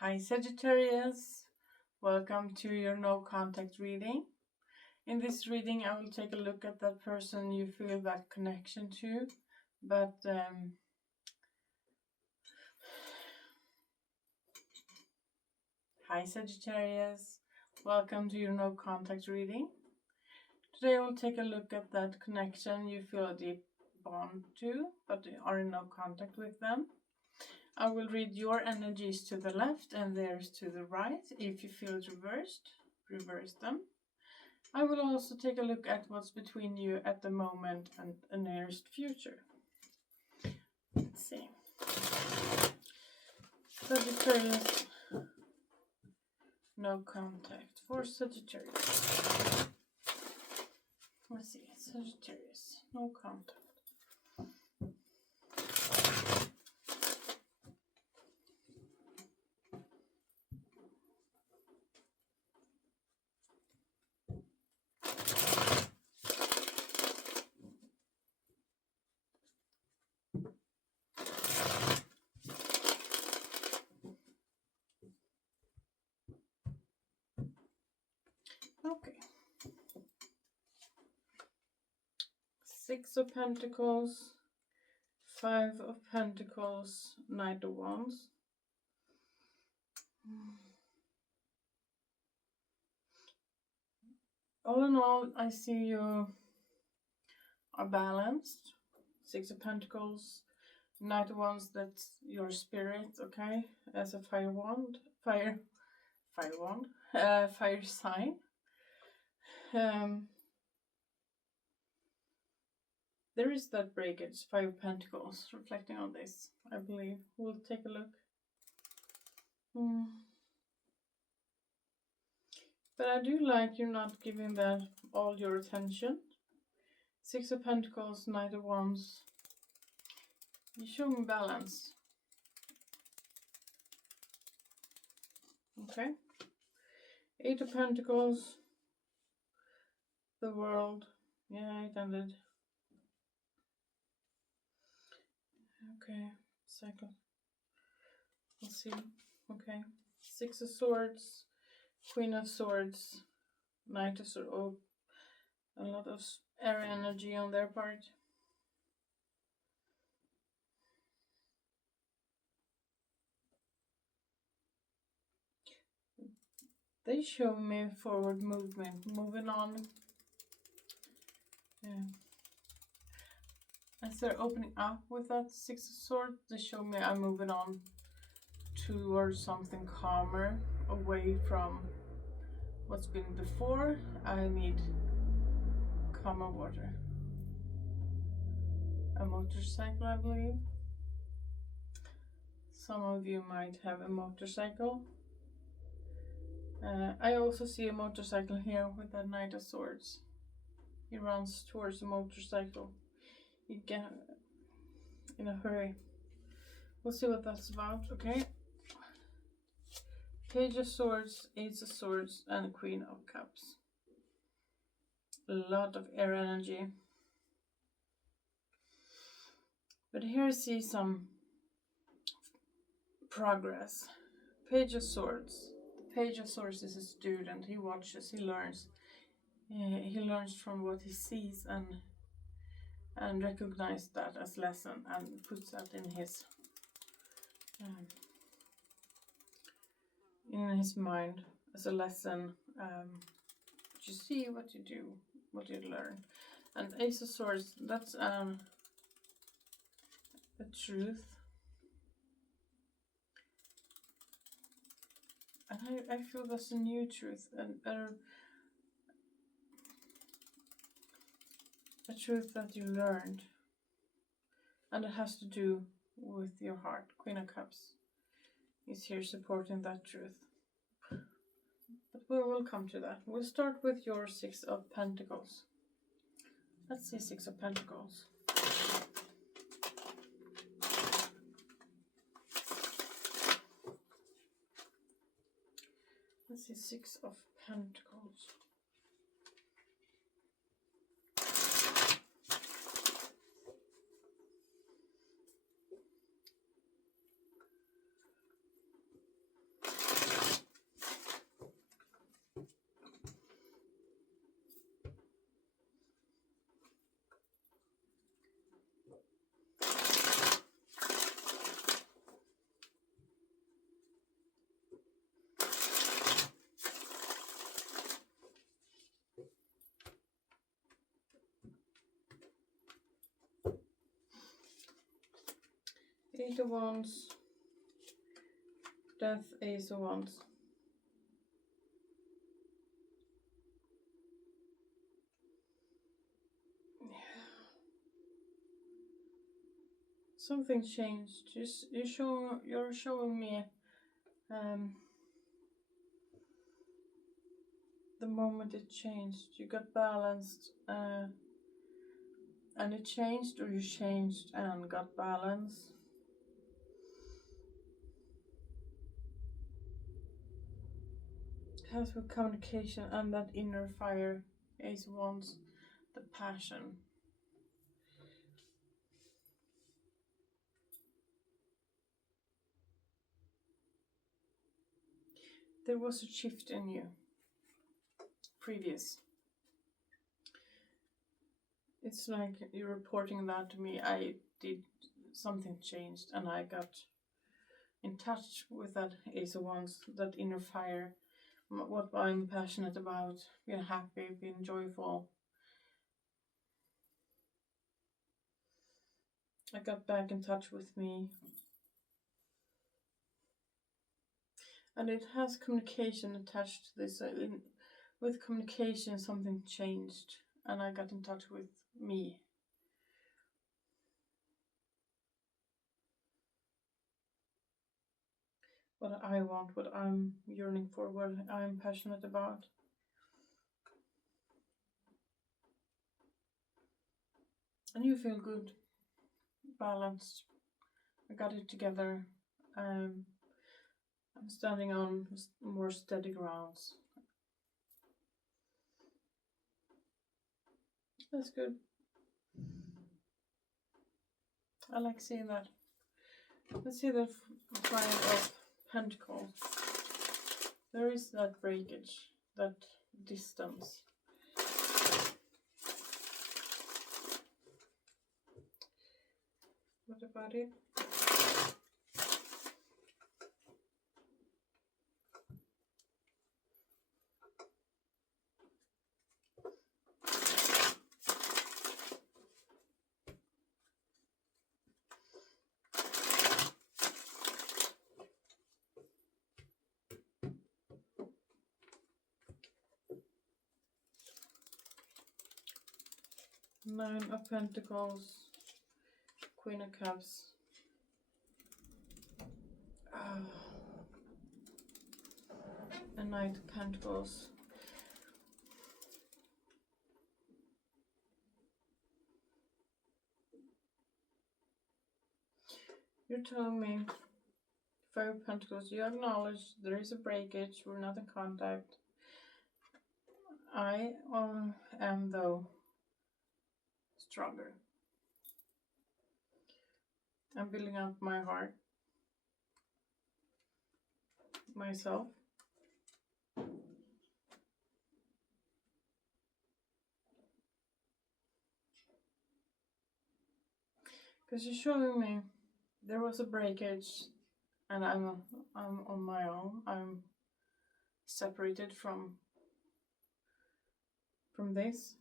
Hi Sagittarius, welcome to your no contact reading. In this reading I will take a look at that person you feel that connection to, but hi Sagittarius, welcome to your no contact reading. Today I will take a look at that connection you feel a deep bond to, but are in no contact with them. I will read your energies to the left and theirs to the right. If you feel it reversed, reverse them. I will also take a look at what's between you at the moment and the nearest future. Let's see. Sagittarius, no contact for Sagittarius. Let's see, Sagittarius, no contact. Okay. Six of Pentacles, Five of Pentacles, Knight of Wands. All in all, I see you are balanced. Six of Pentacles, Knight of Wands, that's your spirit, okay? As a fire sign. There is that breakage, Five of Pentacles, reflecting on this, I believe. We'll take a look. But I do like you not giving that all your attention. Six of Pentacles, Knight of Wands. You show me balance. Okay. Eight of Pentacles. The World. Yeah, it ended. Okay. Cycle. We'll see. Okay. Six of Swords. Queen of Swords. Knight of Swords. Oh, a lot of air energy on their part. They show me forward movement, moving on. Yeah. As they're opening up with that Six of Swords, they show me I'm moving on towards something calmer, away from what's been before. I need calmer water. A motorcycle, I believe. Some of you might have a motorcycle. I also see a motorcycle here with that Knight of Swords. He runs towards the motorcycle. You get in a hurry. We'll see what that's about, okay? Page of Swords, Ace of Swords, and Queen of Cups. A lot of air energy. But here I see some progress. Page of Swords. The Page of Swords is a student. He watches, he learns. He learns from what he sees and recognizes that as lesson and puts that in his mind as a lesson. You see what you do, what you learn. And Ace of Swords, that's a truth. And I feel that's a new truth, and a truth that you learned. And it has to do with your heart. Queen of Cups is here supporting that truth. But we will come to that. We'll start with your Six of Pentacles. Let's see Six of Pentacles. Let's see Six of Pentacles. Eight of Wands, Death, Ace of Wands. Something changed. You're showing me the moment it changed. You got balanced and it changed, or you changed and got balance. It has with communication and that inner fire. Ace of Wands, the passion. There was a shift in you. Previous. It's like you're reporting that to me. I did something changed and I got in touch with that Ace of Wands, that inner fire, what I'm passionate about, being happy, being joyful. I got back in touch with me. And it has communication attached to this. With communication, something changed and I got in touch with me. What I want, what I'm yearning for, what I'm passionate about. And you feel good, balanced. I got it together. I'm standing on more steady grounds. That's good. I like seeing that. Let's see the Five of Pentacles. There is that breakage, that distance. What about it? Nine of Pentacles, Queen of Cups. A Knight of Pentacles. You're telling me, Five of Pentacles, you acknowledge there is a breakage, we're not in contact. I am, though, stronger. I'm building up my heart, myself. Because you're showing me there was a breakage and I'm on my own. I'm separated from this.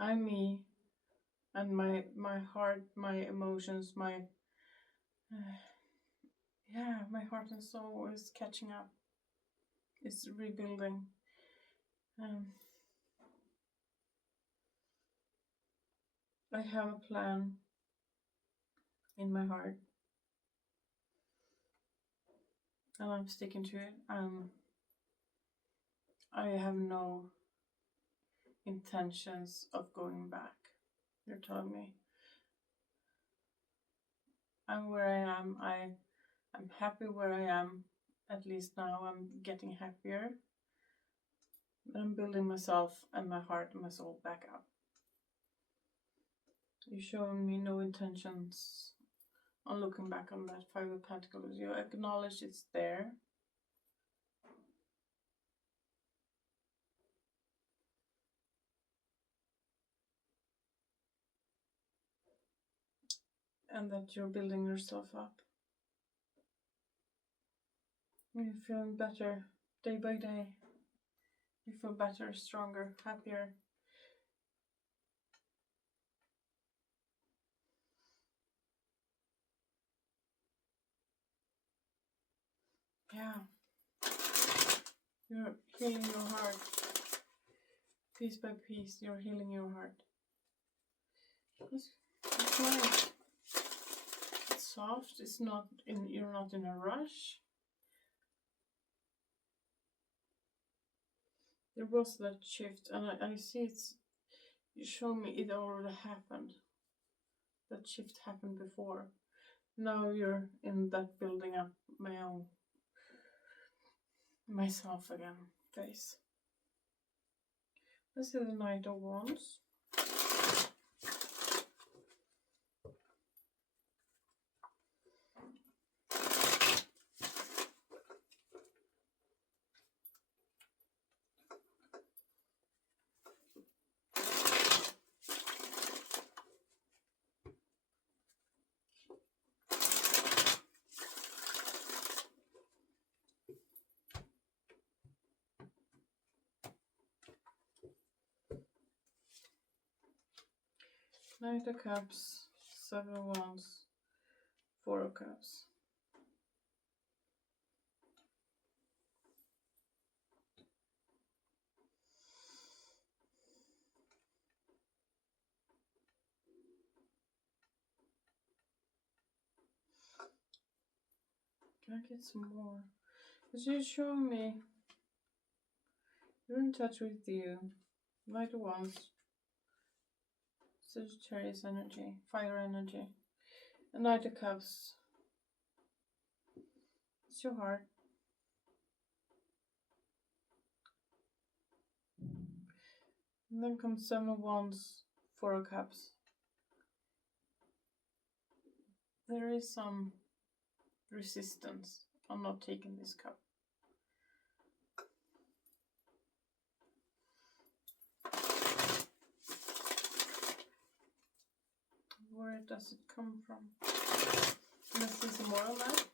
I'm me, and my heart, my emotions, my my heart and soul is catching up. It's rebuilding. I have a plan in my heart, and I'm sticking to it. I have no intentions of going back. You're telling me I'm where I am. I'm happy where I am. At least now I'm getting happier. I'm building myself and my heart and my soul back up. You're showing me no intentions on looking back on that Five of Pentacles. You acknowledge it's there. And that you're building yourself up. You're feeling better day by day. You feel better, stronger, happier. Yeah. You're healing your heart. Piece by piece, you're healing your heart. It's nice. It's soft. It's not in. You're not in a rush. There was that shift, and I see it's. You show me it already happened. That shift happened before. Now you're in that building up myself again phase. This is the Knight of Wands. Knight of Cups, Seven of Wands, Four of Cups. Can I get some more? Because you show me you're in touch with you. Knight of Wands, Sagittarius energy, fire energy. And Knight of Cups. It's your heart. And then comes Seven of Wands, Four of Cups. There is some resistance on not taking this cup. Where does it come from? Let's see some more on that.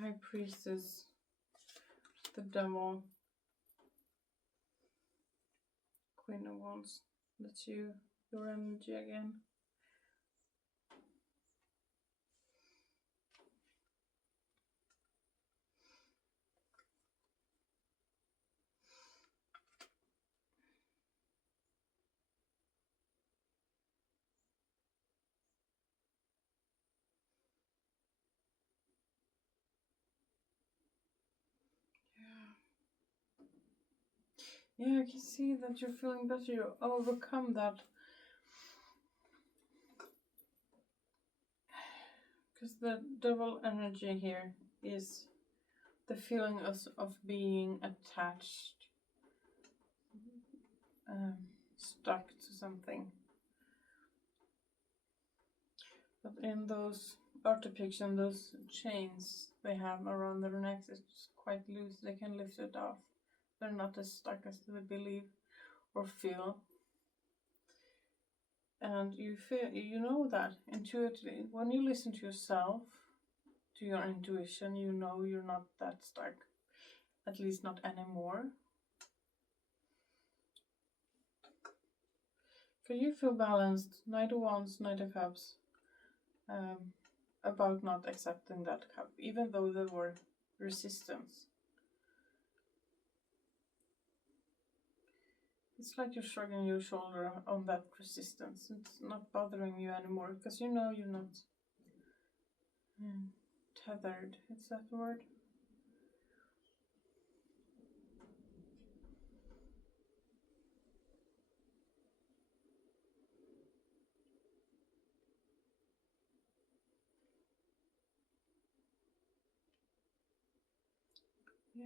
High Priestess, the Devil, Queen of Wands. That's you, your energy again. Yeah, I can see that you're feeling better. You overcome that. Because the Devil energy here is the feeling of being attached, stuck to something. But in those art depiction, those chains they have around their necks, it's quite loose. They can lift it off. They're not as stuck as they believe or feel. And you feel, you know that intuitively. When you listen to yourself, to your intuition, you know you're not that stuck. At least not anymore. So you feel balanced. Knight of Wands, Knight of Cups. About not accepting that cup, even though there were resistance. It's like you're shrugging your shoulder on that resistance. It's not bothering you anymore because you know you're not tethered. Is that the word? Yeah.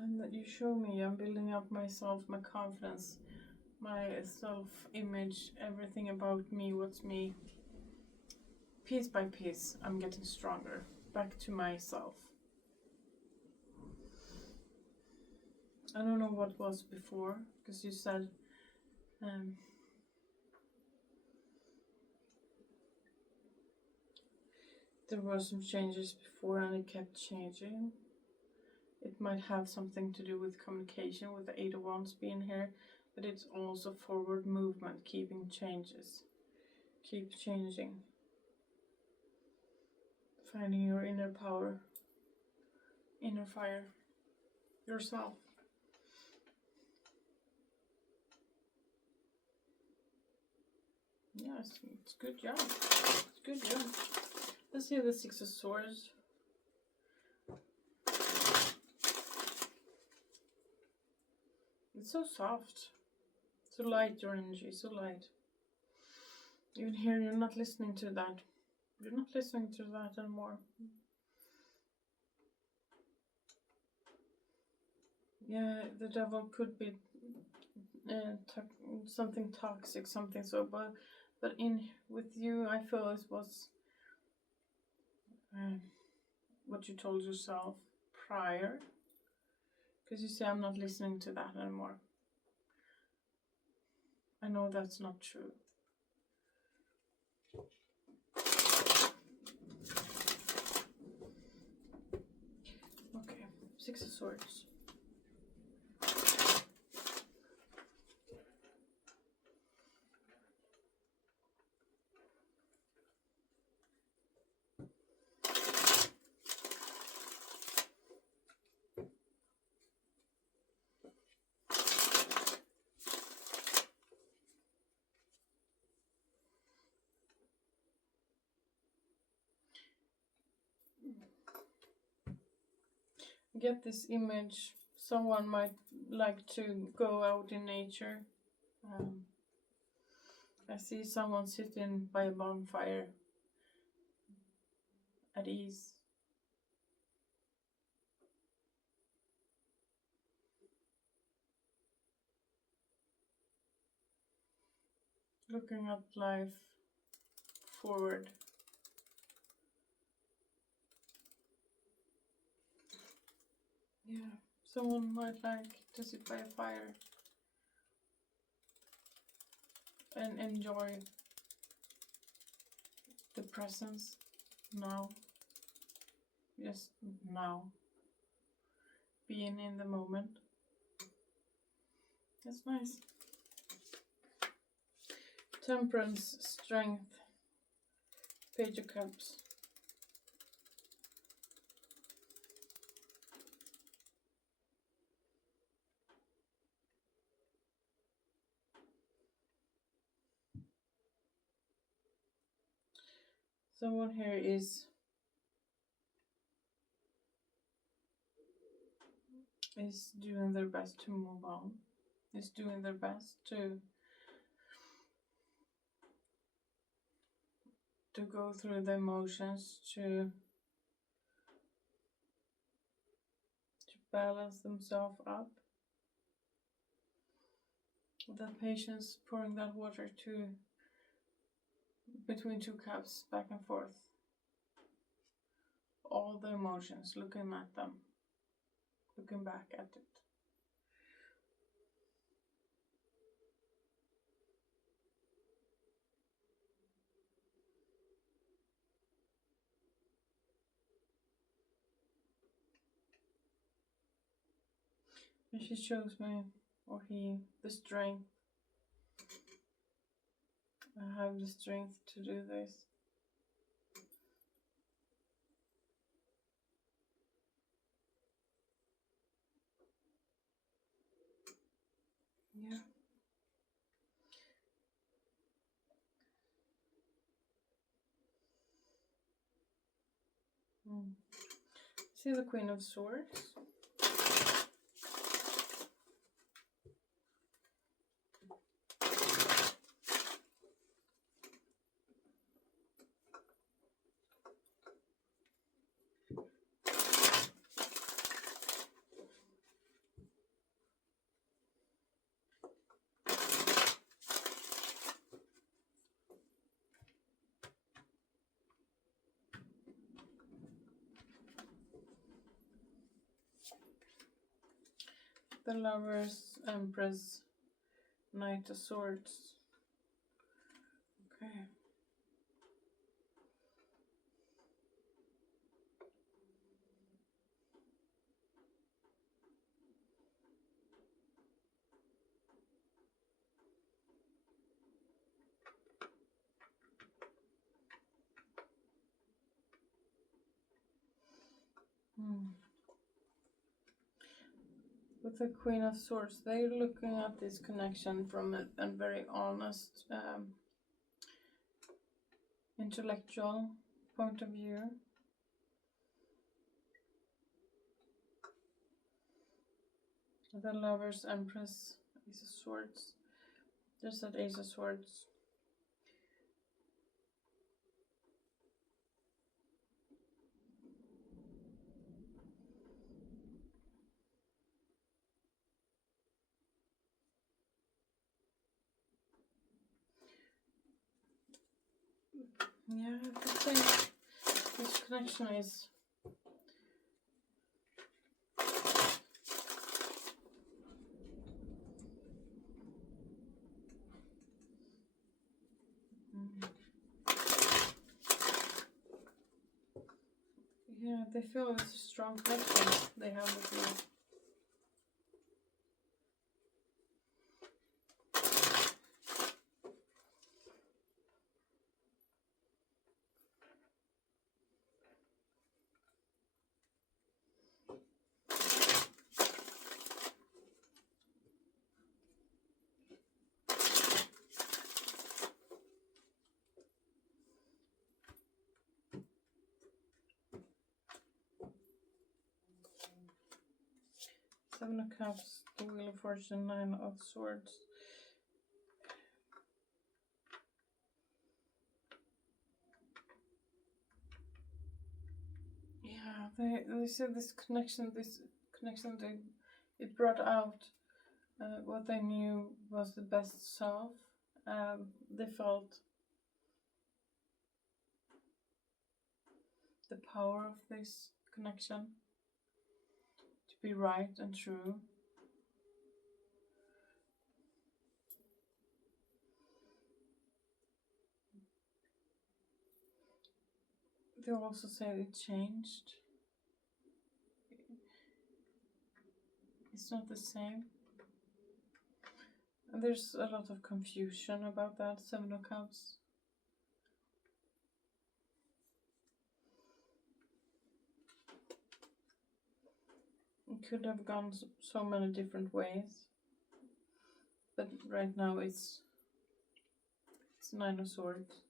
And that you show me, I'm building up myself, my confidence, my self-image, everything about me, what's me. Piece by piece, I'm getting stronger, back to myself. I don't know what was before, because you said there were some changes before and it kept changing. It might have something to do with communication, with the Eight of Wands being here, but it's also forward movement, keeping changes. Keep changing. Finding your inner power, inner fire, yourself. Yes, it's good job. It's good job. Let's see the Six of Swords. It's so soft. So light, your energy, so light. Even here, you're not listening to that. You're not listening to that anymore. Yeah, the devil could be something toxic, something so, but in with you, I feel it was what you told yourself prior, because you say, I'm not listening to that anymore. I know that's not true. Okay, Six of Swords. Get this image. Someone might like to go out in nature. I see someone sitting by a bonfire at ease. Looking at life forward. Yeah, someone might like to sit by a fire and enjoy the presence now. Just now. Being in the moment. That's nice. Temperance, strength, Page of Cups. Someone here is doing their best to move on. Is doing their best to go through the emotions, to balance themselves up. With that patience, pouring that water between two cups, back and forth. All the emotions, looking at them, looking back at it. And she shows me, or he, the strength. I have the strength to do this. Yeah. See the Queen of Swords. The Lovers, Empress, Knight of Swords. Okay. With the Queen of Swords, they're looking at this connection from a very honest, intellectual point of view. The Lovers, Empress, Ace of Swords. There's that Ace of Swords. Yeah, I think this connection is yeah, they feel it's a strong connection they have with you. Seven of Cups, the Wheel of Fortune, Nine of Swords. Yeah, they said this connection it brought out what they knew was the best self. They felt the power of this connection to be right and true. They also said it changed. It's not the same. And there's a lot of confusion about that, Seven of Cups. It could have gone so many different ways. But right now it's Nine of Swords.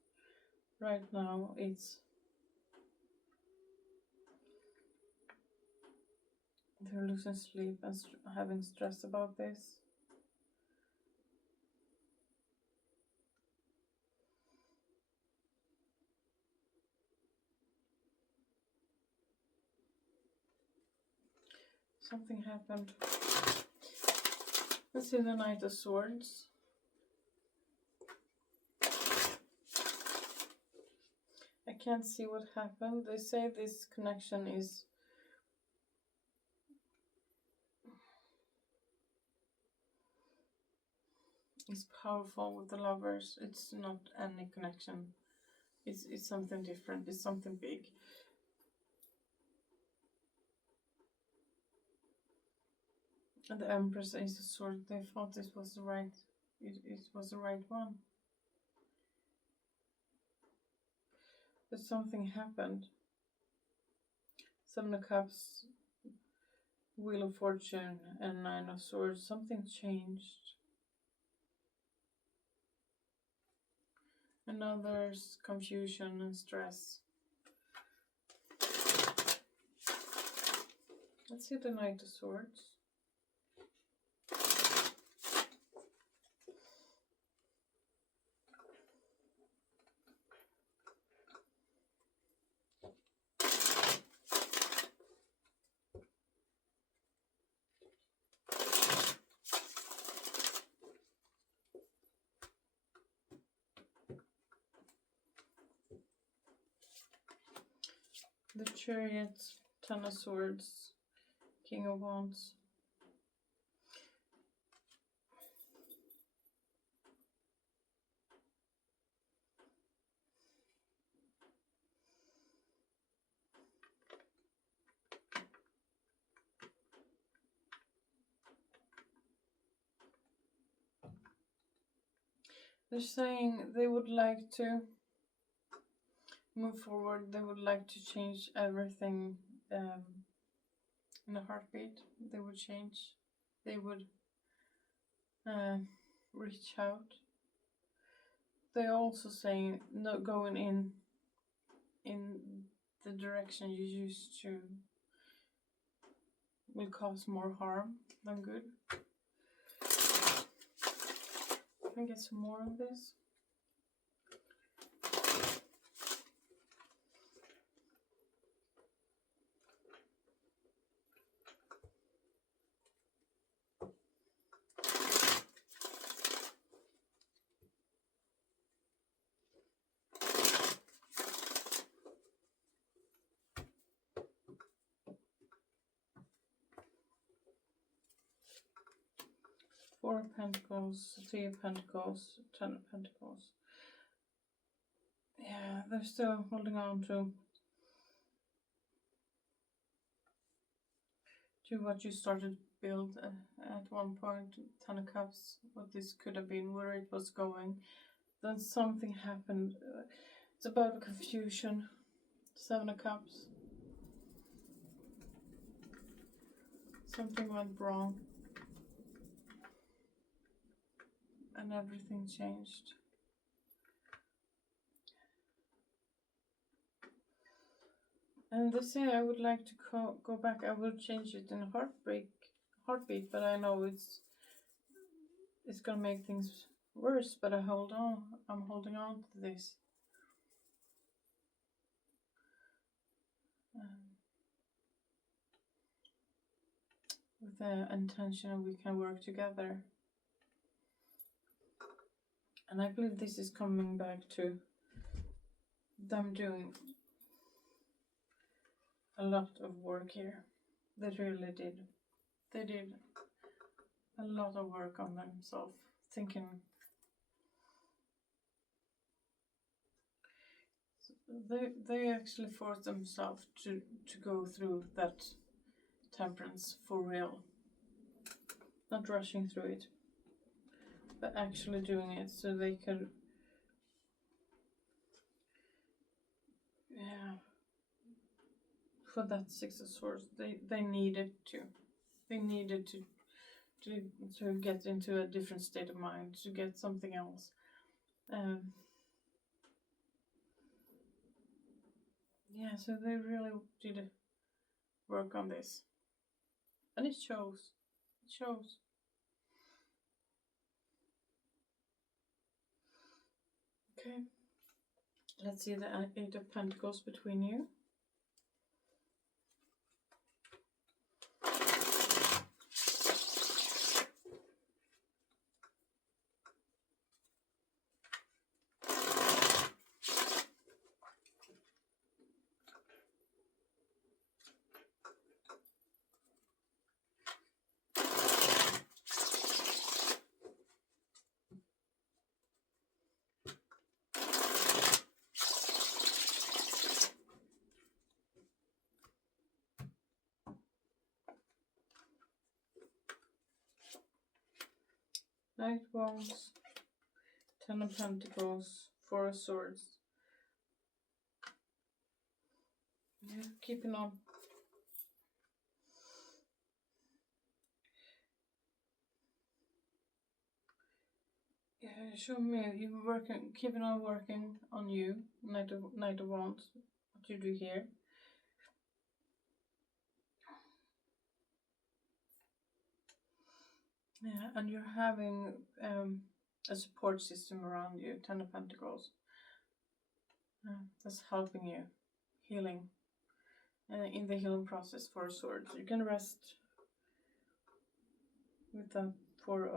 Right now they're losing sleep and having stress about this. Something happened. Let's see the Knight of Swords. I can't see what happened. They say this connection is powerful with the Lovers. It's not any connection. It's something different. It's something big. And the Empress, Ace of Swords, they thought this was the right. It was the right one. But something happened. Seven of Cups, Wheel of Fortune, and Nine of Swords. Something changed. And now there's confusion and stress. Let's see the Knight of Swords. The Chariot, Ten of Swords, King of Wands. They're saying they would like to move forward. They would like to change everything in a heartbeat. They would change. They would reach out. They're also saying not going in the direction you used to will cause more harm than good. Can I get some more of this? Four of Pentacles, Three of Pentacles, Ten of Pentacles. Yeah, they're still holding on to what you started to build at one point. Ten of Cups, what this could have been, where it was going. Then something happened. It's about confusion. Seven of Cups. Something went wrong. And everything changed. And they say I would like to go back. I will change it in a heartbeat, but I know it's gonna make things worse. But I'm holding on to this. With the intention we can work together. And I believe this is coming back to them doing a lot of work here. They really did. They did a lot of work on themselves, thinking. They actually forced themselves to go through that temperance for real. Not rushing through it, but actually doing it so they could, yeah, for that Six of Swords, they needed to. They needed to get into a different state of mind, to get something else. Yeah, so they really did work on this. And it shows. It shows. Okay. Let's see the Eight of Pentacles between you. Knight of Wands, Ten of Pentacles, Four of Swords. Yeah, keeping on. Yeah, show me you're working, keeping on working on you. Knight of Wands. What you do here. Yeah, and you're having a support system around you. Ten of Pentacles. That's helping you, healing. In the healing process for Swords, you can rest with them. For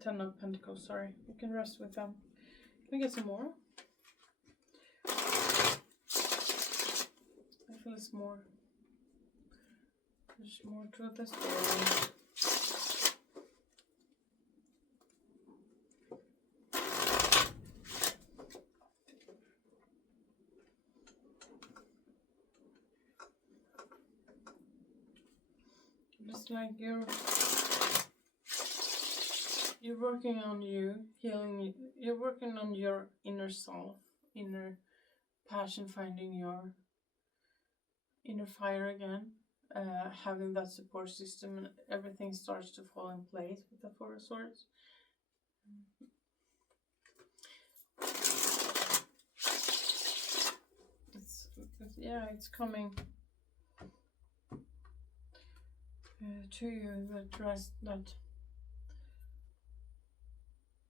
Ten of Pentacles. Sorry, you can rest with them. Can I get some more? I feel it's more. There's more to the story. It's like you're You're working on you, healing. You're working on your inner self, inner passion, finding your inner fire again, having that support system, and everything starts to fall in place with the Four of Swords. It's coming to you, that rest, that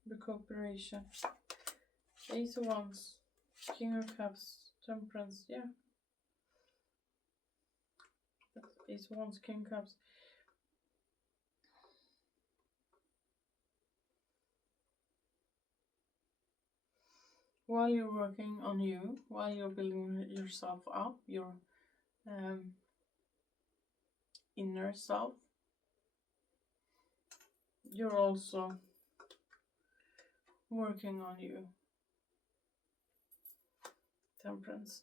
recuperation. Ace of Wands, King of Cups, Temperance, yeah. Ace of Wands, King of Cups. While you're working on you, while you're building yourself up, your inner self, you're also working on you. Temperance.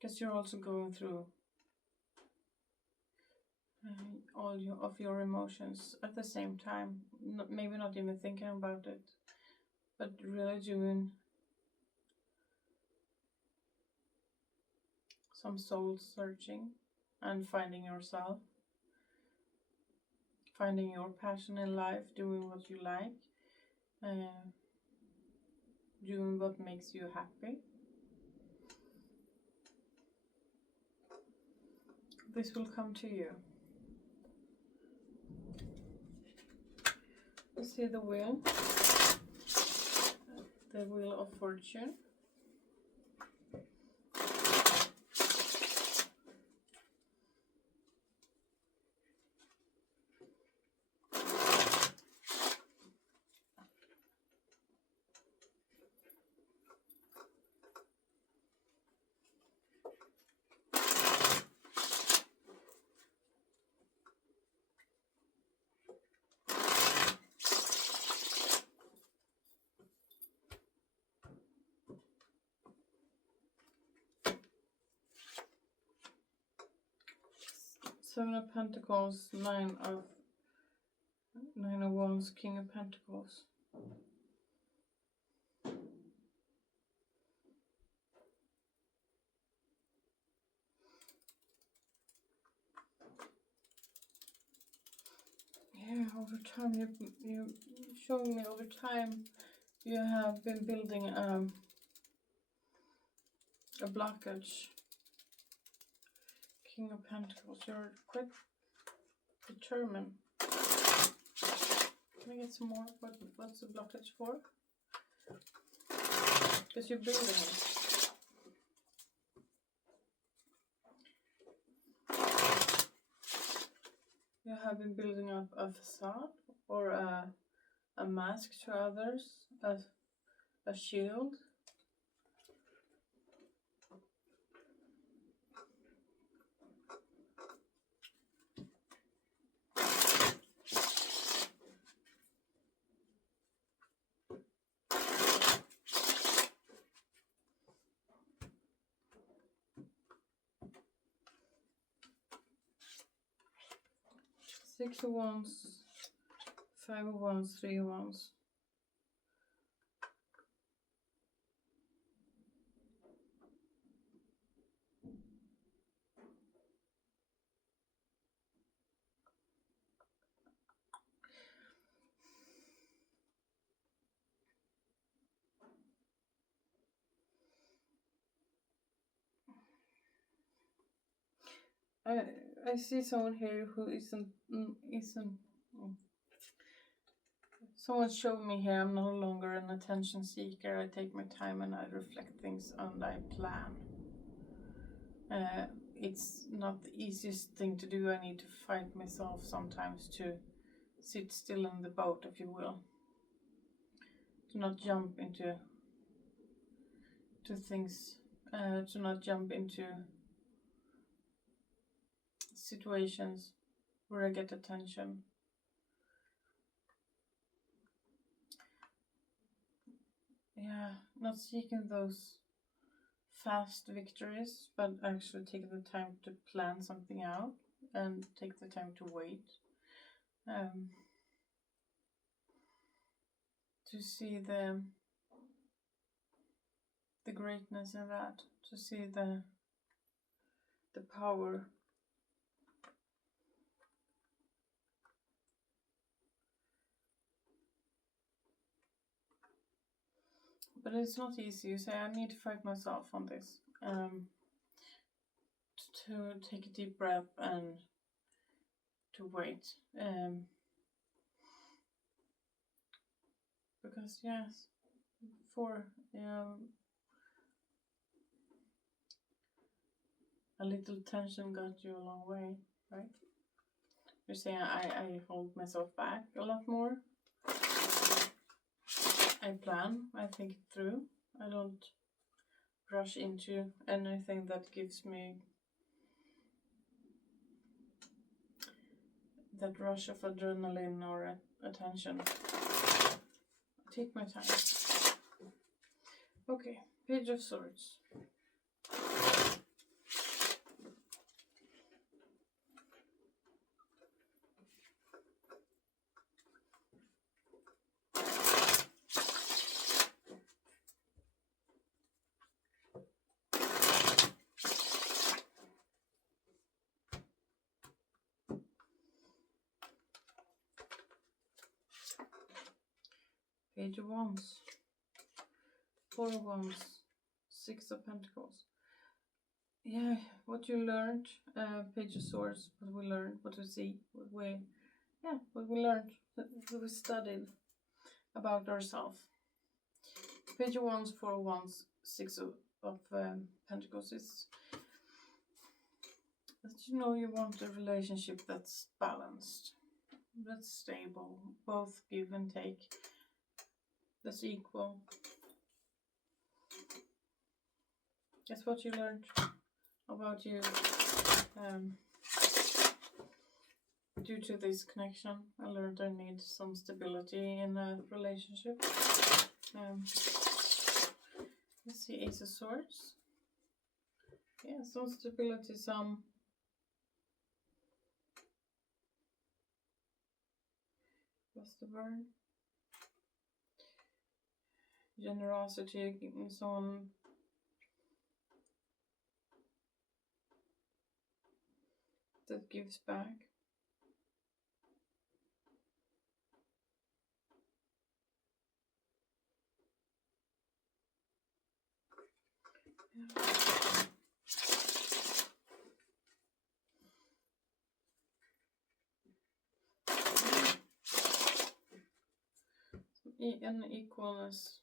Because you're also going through all of your emotions at the same time. Maybe not even thinking about it, but really doing some soul searching and finding yourself, finding your passion in life, doing what you like, doing what makes you happy. This will come to you. You see the wheel of fortune. Seven of Pentacles, Nine of Wands, King of Pentacles. Yeah, over time you showing me over time you have been building a blockage. King of Pentacles, you're quite determined. Can I get some more? What's the blockage for? Because you're building it. You have been building up a facade or a mask to others, a shield. Six of Wands, Five of Wands, Three of Wands. I see someone here who isn't. Someone showed me here I'm no longer an attention seeker. I take my time and I reflect things and I plan. It's not the easiest thing to do. I need to fight myself sometimes to sit still in the boat, if you will. To not jump into things. To not jump into situations where I get attention. Yeah, not seeking those fast victories, but actually taking the time to plan something out and take the time to wait. to see the greatness in that, to see the power. But it's not easy. You say, I need to fight myself on this. To take a deep breath and to wait. Because yes, for a little tension got you a long way, right? You're saying I hold myself back a lot more. I plan, I think it through. I don't rush into anything that gives me that rush of adrenaline or attention. I take my time. Okay, Page of Swords. Page of Wands, 4 of Wands, 6 of Pentacles. Yeah, what you learned, Page of Swords, what we learned, what we see, what we learned, what we studied about ourselves. Page of Wands, 4 of Wands, 6 of Pentacles is that you want a relationship that's balanced, that's stable, both give and take, that's equal. That's what you learned about you due to this connection. I learned I need some stability in a relationship. Let's see, Ace of Swords. Yeah, some stability, some what's the word? Generosity, someone that gives back. And equalness,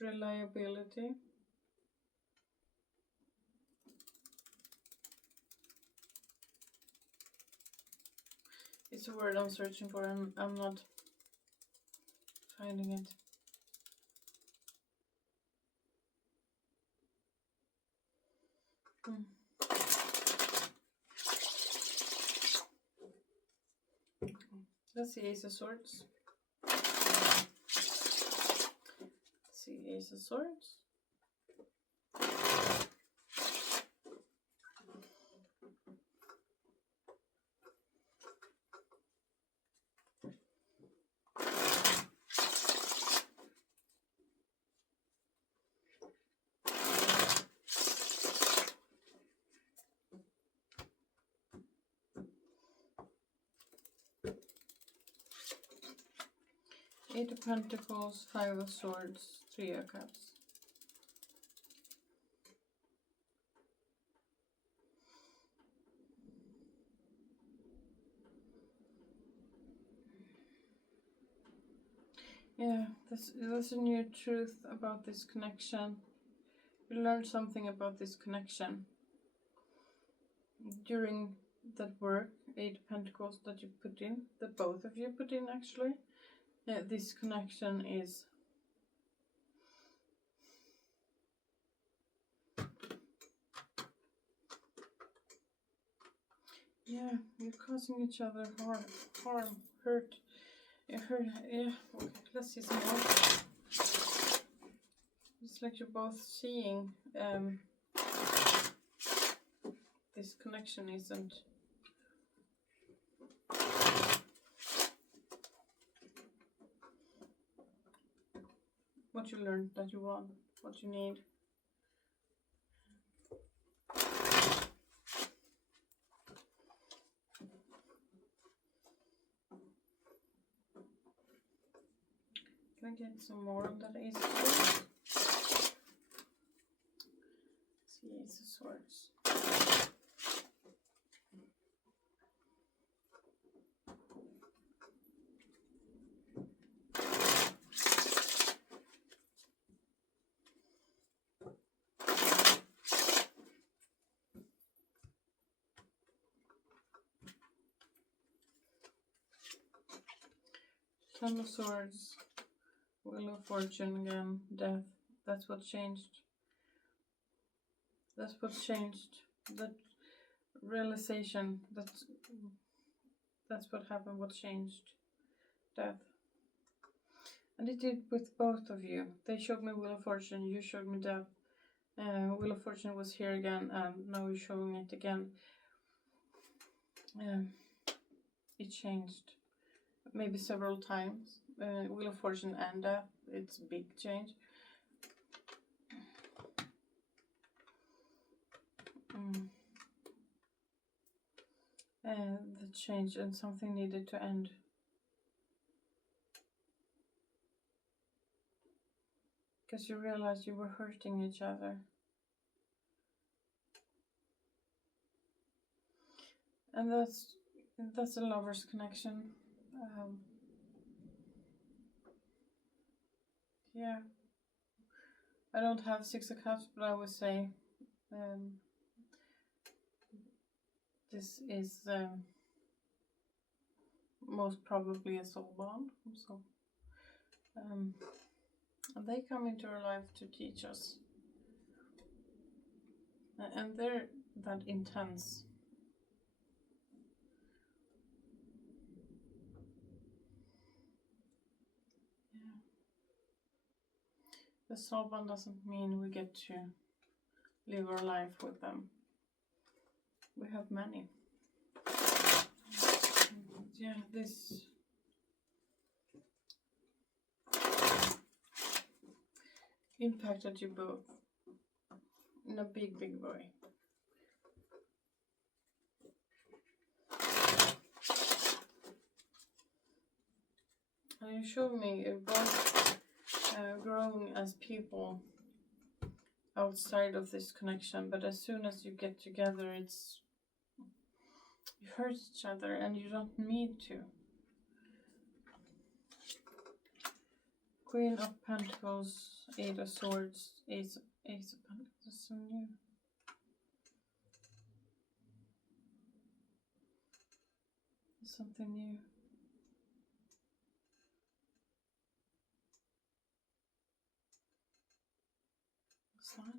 reliability, it's a word I'm searching for and I'm not finding it. Let's see, Ace of Swords. Let's see, Ace of Swords. Eight of Pentacles, 5 of Swords, 3 of Cups. Yeah, there's a new truth about this connection. You learned something about this connection during that work, 8 of Pentacles that you put in, that both of you put in actually. This connection is you're causing each other harm, hurt. Yeah, okay, let's see some more. It's like you're both seeing this connection isn't what you learned that you want, what you need. Can I get some more of that Ace of Swords? Let's see, Ace of Swords. 10 of Swords, Wheel of Fortune again, Death. That's what changed. That's what changed. That realization, that's what happened, what changed. Death. And it did with both of you. They showed me Wheel of Fortune, you showed me Death. Wheel of Fortune was here again, and now you're showing it again. It changed. Maybe several times. Wheel of Fortune and Death, it's a big change. The change, and something needed to end. Because you realized you were hurting each other. And that's a lover's connection. Yeah. I don't have 6 of Cups, but I would say this is most probably a soul bond. So, and they come into our life to teach us. And they're that intense. Yeah. The soul bond doesn't mean we get to live our life with them. We have many. Yeah, this impacted you both in a big, big way. And you showed me you're both growing as people outside of this connection, but as soon as you get together, you hurt each other, and you don't need to. Queen of Pentacles, 8 of Swords, Ace of Pentacles, so new. Something new. What's that?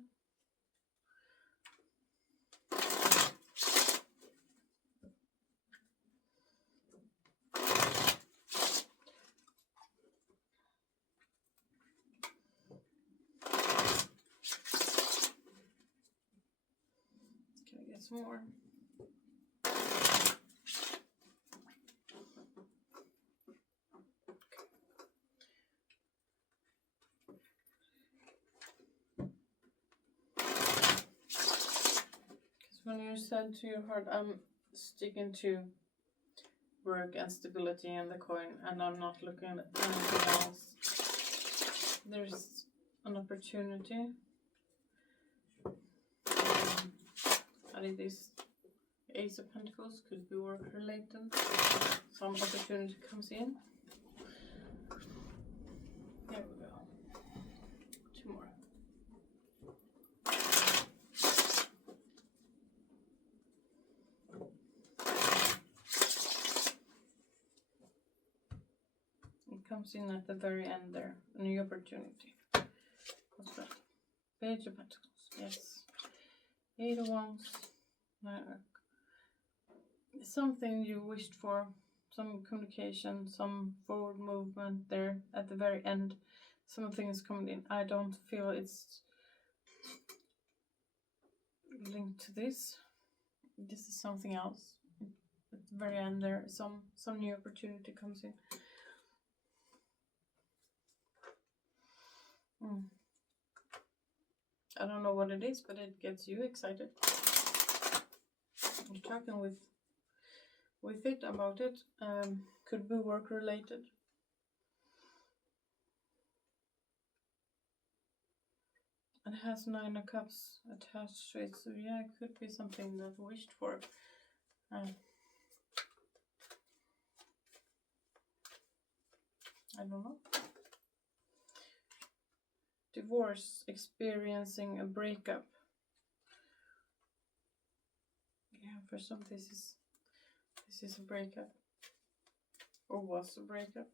Can I get some more? When you said to your heart, I'm sticking to work and stability and the coin, and I'm not looking at anything else, there's an opportunity. And it is Ace of Pentacles, could be work related. Some opportunity comes in. There we go. 2 more. Comes in at the very end there, a new opportunity. What's that? Page of Pentacles, yes. 8 of Wands. Something you wished for, some communication, some forward movement there at the very end. Something is coming in. I don't feel it's linked to this. This is something else. At the very end there, some new opportunity comes in. I don't know what it is, but it gets you excited. I'm talking with it about it. Could be work related. It has 9 of Cups attached to it, so yeah, it could be something that wished for. I don't know. Divorce, experiencing a breakup. Yeah, for some this is a breakup. Or was a breakup.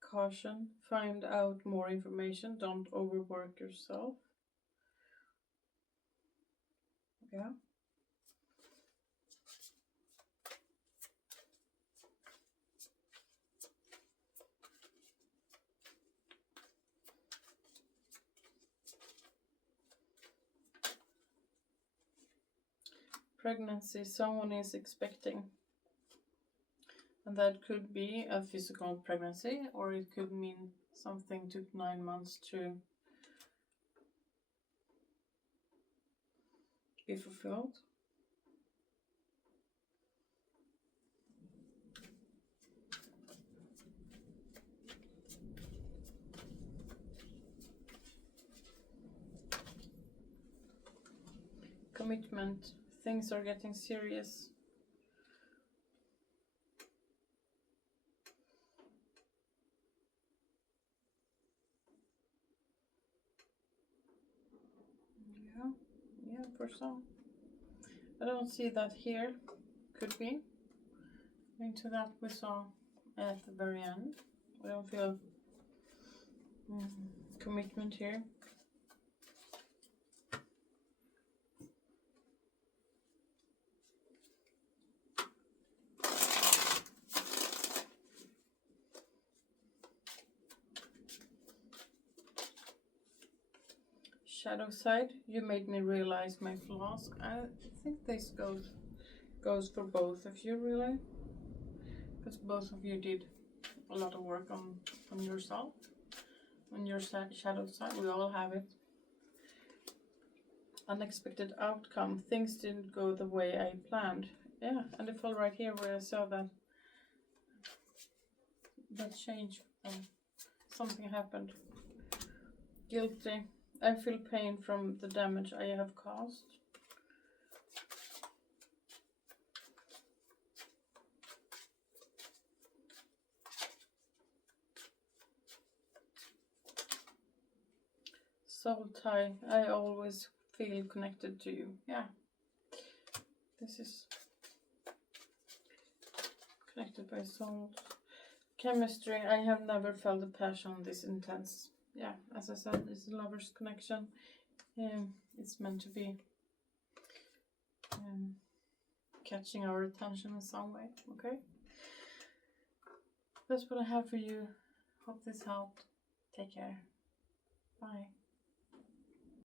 Caution, find out more information, don't overwork yourself. Yeah. Pregnancy, someone is expecting. And that could be a physical pregnancy, or it could mean something took 9 months to be fulfilled. Commitment, things are getting serious. Yeah, for some. I don't see that here. Could be. Into that we saw at the very end. I don't feel commitment here. Shadow side, you made me realize my flaws. I think this goes for both of you, really, because both of you did a lot of work on yourself, on your shadow side. We all have it. Unexpected outcome, things didn't go the way I planned. Yeah, and it fell right here where I saw that change. Something happened. Guilty, I feel pain from the damage I have caused. Soul tie, I always feel connected to you. Yeah, this is connected by souls. Chemistry, I have never felt a passion this intense. Yeah, as I said, it's a lover's connection. It's meant to be catching our attention in some way. Okay, that's what I have for you. Hope this helped. Take care. Bye.